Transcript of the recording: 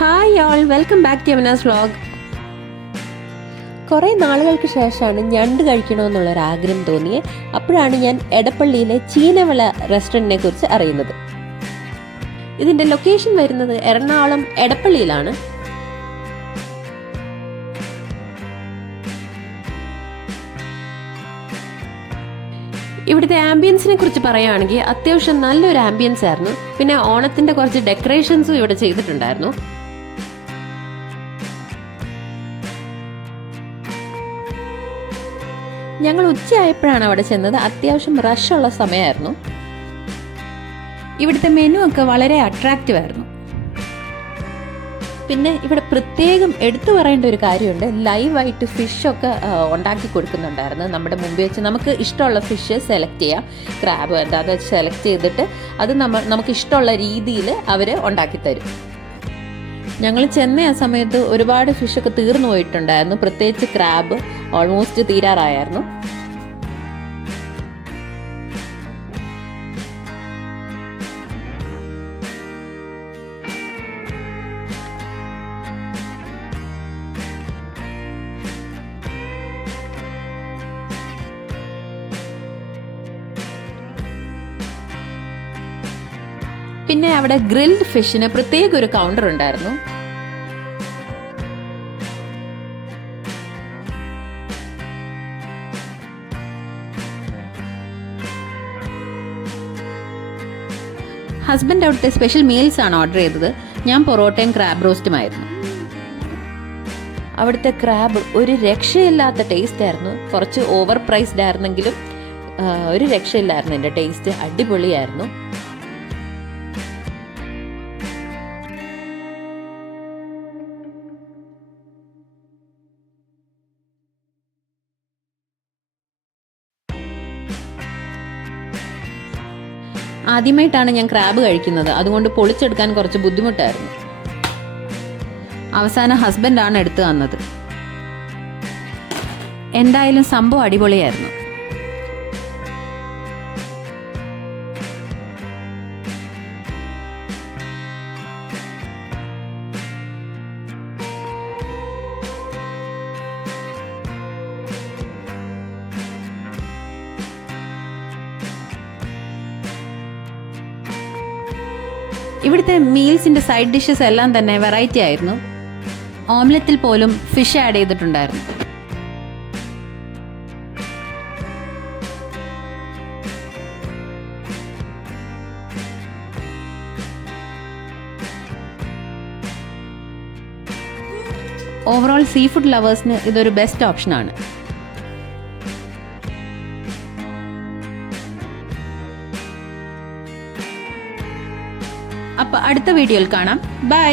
Hi all, welcome back to Yamuna's vlog. കുറേ നാളുകൾക്ക് ശേഷമാണ് ഞണ്ട് കഴിക്കണമെന്നുള്ളൊരാഗ്രഹം തോന്നിയത്. അപ്പോഴാണ് ഞാൻ എടപ്പള്ളിയിലെ ചീനവിള റെസ്റ്റോറൻറ്റിനെ കുറിച്ച് അറിയുന്നത്. ഇതിൻ്റെ ലൊക്കേഷൻ വരുന്നത് എറണാകുളം എടപ്പള്ളിയിലാണ്. ഇവിടുത്തെ ആംബിയൻസിനെ കുറിച്ച് പറയുകയാണെങ്കിൽ അത്യാവശ്യം നല്ലൊരു ആംബിയൻസ് ആയിരുന്നു. പിന്നെ ഓണത്തിൻ്റെ കുറച്ച് ഡെക്കറേഷൻസും ഇവിടെ ചെയ്തിട്ടുണ്ടായിരുന്നു. ഞങ്ങൾ ഉച്ചയായപ്പോഴാണ് അവിടെ ചെന്നത്. അത്യാവശ്യം റഷുള്ള സമയമായിരുന്നു. ഇവിടുത്തെ മെനു ഒക്കെ വളരെ അട്രാക്റ്റീവ് ആയിരുന്നു. പിന്നെ ഇവിടെ പ്രത്യേകം എടുത്തു പറയേണ്ട ഒരു കാര്യമുണ്ട്, ലൈവായിട്ട് ഫിഷൊക്കെ ഉണ്ടാക്കി കൊടുക്കുന്നുണ്ടായിരുന്നു. നമ്മുടെ മുമ്പിൽ വെച്ച് നമുക്ക് ഇഷ്ടമുള്ള ഫിഷ് സെലക്ട് ചെയ്യാം. ക്രാബ് എന്താണെന്ന് വെച്ച് സെലക്ട് ചെയ്തിട്ട് അത് നമുക്ക് ഇഷ്ടമുള്ള രീതിയിൽ അവർ ഉണ്ടാക്കിത്തരും. ഞങ്ങൾ ചെന്ന ആ സമയത്ത് ഒരുപാട് ഫിഷൊക്കെ തീർന്നു പോയിട്ടുണ്ടായിരുന്നു. പ്രത്യേകിച്ച് ക്രാബ് ഓൾമോസ്റ്റ് തീരാറായിരുന്നു. പിന്നെ അവിടെ ഗ്രിൽഡ് ഫിഷിന് പ്രത്യേക ഒരു കൗണ്ടർ ഉണ്ടായിരുന്നു. ഹസ്ബൻഡ് അവിടുത്തെ സ്പെഷ്യൽ മീൽസ് ആണ് ഓർഡർ ചെയ്തത്. ഞാൻ പൊറോട്ടയും ക്രാബ് റോസ്റ്റുമായിരുന്നു. അവിടുത്തെ ക്രാബ് ഒരു രക്ഷയില്ലാത്ത ടേസ്റ്റ് ആയിരുന്നു. കുറച്ച് ഓവർ പ്രൈസ്ഡ് ആയിരുന്നെങ്കിലും ഒരു രക്ഷയില്ലായിരുന്നു. എൻ്റെ ടേസ്റ്റ് അടിപൊളിയായിരുന്നു. ആദ്യമായിട്ടാണ് ഞാൻ ക്രാബ് കഴിക്കുന്നത്, അതുകൊണ്ട് പൊളിച്ചെടുക്കാൻ കുറച്ച് ബുദ്ധിമുട്ടായിരുന്നു. അവസാനം ഹസ്ബൻഡാണ് എടുത്തു തന്നത്. എന്തായാലും സംഭവം അടിപൊളിയായിരുന്നു. ഇവിടുത്തെ മീൽസിൻ്റെ സൈഡ് ഡിഷസ് എല്ലാം തന്നെ വെറൈറ്റി ആയിരുന്നു. ഓംലെറ്റിൽ പോലും ഫിഷ് ആഡ് ചെയ്തിട്ടുണ്ടായിരുന്നു. ഓവറോൾ സീ ഫുഡ് ലവേഴ്സിന് ഇതൊരു ബെസ്റ്റ് ഓപ്ഷനാണ്. അപ്പോൾ അടുത്ത വീഡിയോയിൽ കാണാം. ബൈ.